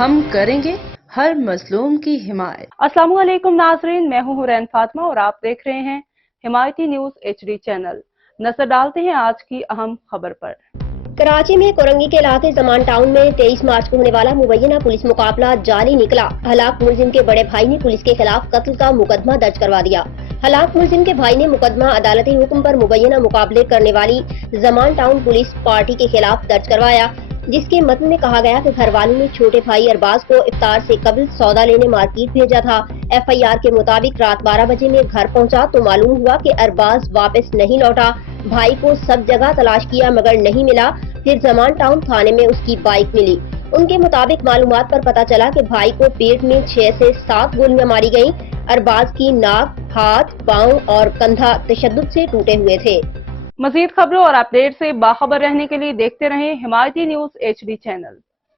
ہم کریں گے ہر مظلوم کی حمایت۔ السلام علیکم ناظرین، میں ہوں حورین فاطمہ اور آپ دیکھ رہے ہیں حمایتی نیوز HD چینل۔ نظر ڈالتے ہیں آج کی اہم خبر پر۔ کراچی میں کورنگی کے علاقے زمان ٹاؤن میں 23 مارچ کو ہونے والا مبینہ پولیس مقابلہ جعلی نکلا۔ ہلاک ملزم کے بڑے بھائی نے پولیس کے خلاف قتل کا مقدمہ درج کروا دیا۔ ہلاک ملزم کے بھائی نے مقدمہ عدالتی حکم پر مبینہ مقابلے کرنے والی زمان ٹاؤن پولیس پارٹی کے خلاف درج کروایا، جس کے متن میں کہا گیا کہ گھر والوں نے چھوٹے بھائی ارباز کو افطار سے قبل سودا لینے مارکیٹ بھیجا تھا۔ FIR کے مطابق رات 12 بجے میں گھر پہنچا تو معلوم ہوا کہ ارباز واپس نہیں لوٹا۔ بھائی کو سب جگہ تلاش کیا مگر نہیں ملا، پھر زمان ٹاؤن تھانے میں اس کی بائک ملی۔ ان کے مطابق معلومات پر پتہ چلا کہ بھائی کو پیٹ میں 6 سے 7 گولیاں ماری گئیں۔ ارباز کی ناک، ہاتھ، پاؤں اور کندھا تشدد سے ٹوٹے ہوئے تھے۔ مزید خبروں اور اپڈیٹ سے باخبر رہنے کے لیے دیکھتے رہیں حمایتی نیوز HD چینل۔